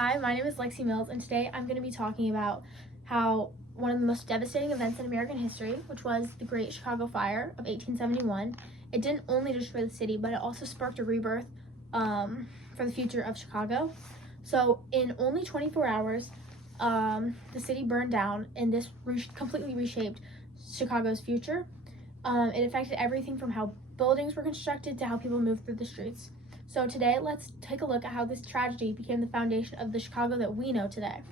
Hi, my name is Lexi Mills, and today I'm going to be talking about how one of the most devastating events in American history, which was the Great Chicago Fire of 1871, it didn't only destroy the city, but it also sparked a rebirth for the future of Chicago. So in only 24 hours, the city burned down, and this completely reshaped Chicago's future. It affected everything from how buildings were constructed to how people moved through the streets. So today, let's take a look at how this tragedy became the foundation of the Chicago that we know today.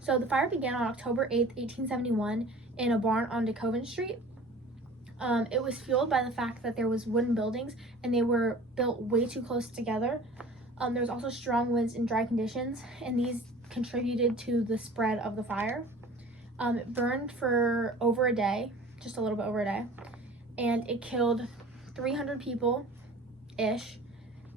So the fire began on October 8th, 1871 in a barn on DeKoven Street. It was fueled by the fact that there was wooden buildings and they were built way too close together. There was also strong winds and dry conditions, and these contributed to the spread of the fire. It burned for over a day, just a little bit over a day, and it killed 300 people-ish.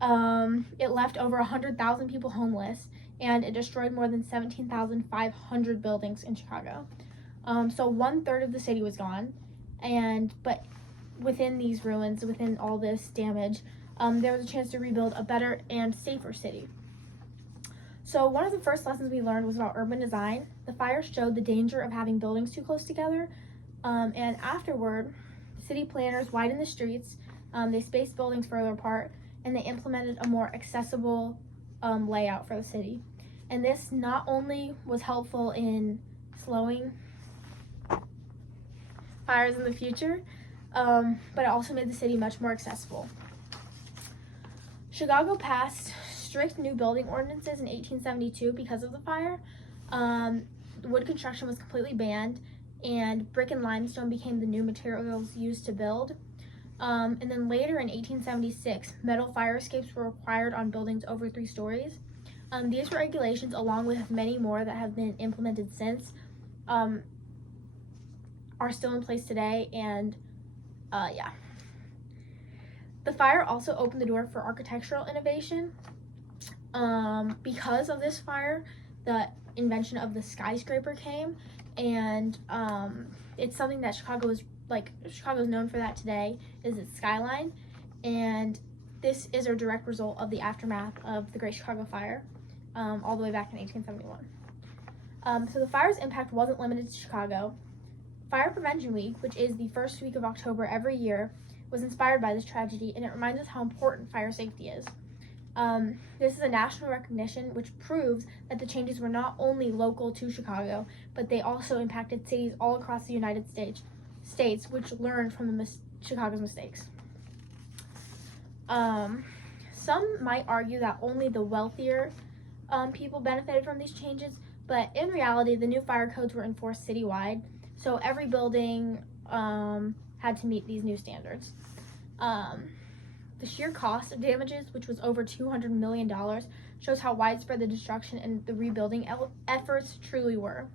It left over 100,000 people homeless, and it destroyed more than 17,500 buildings in Chicago. So 1/3 of the city was gone, but within these ruins, within all this damage, there was a chance to rebuild a better and safer city. So one of the first lessons we learned was about urban design. The fire showed the danger of having buildings too close together, and afterward, city planners widened the streets, they spaced buildings further apart, and they implemented a more accessible layout for the city. And this not only was helpful in slowing fires in the future, but it also made the city much more accessible. Chicago passed strict new building ordinances in 1872 because of the fire. Wood construction was completely banned, and brick and limestone became the new materials used to build. And then later in 1876, metal fire escapes were required on buildings over 3 stories. These regulations, along with many more that have been implemented since, are still in place today, and yeah. The fire also opened the door for architectural innovation. Because of this fire, the invention of the skyscraper came, and it's something that Chicago's known for that today, is its skyline, and this is a direct result of the aftermath of the Great Chicago Fire, all the way back in 1871. So the fire's impact wasn't limited to Chicago. Fire Prevention Week, which is the first week of October every year, was inspired by this tragedy, and it reminds us how important fire safety is. This is a national recognition which proves that the changes were not only local to Chicago, but they also impacted cities all across the United States which learned from Chicago's mistakes. Some might argue that only the wealthier people benefited from these changes, but in reality, the new fire codes were enforced citywide, so every building had to meet these new standards. The sheer cost of damages, which was over $200 million, shows how widespread the destruction and the rebuilding efforts truly were.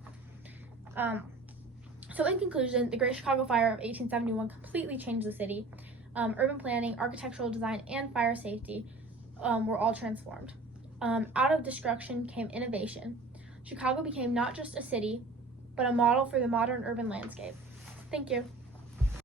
So in conclusion, the Great Chicago Fire of 1871 completely changed the city. Urban planning, architectural design, and fire safety were all transformed. Out of destruction came innovation. Chicago became not just a city, but a model for the modern urban landscape. Thank you.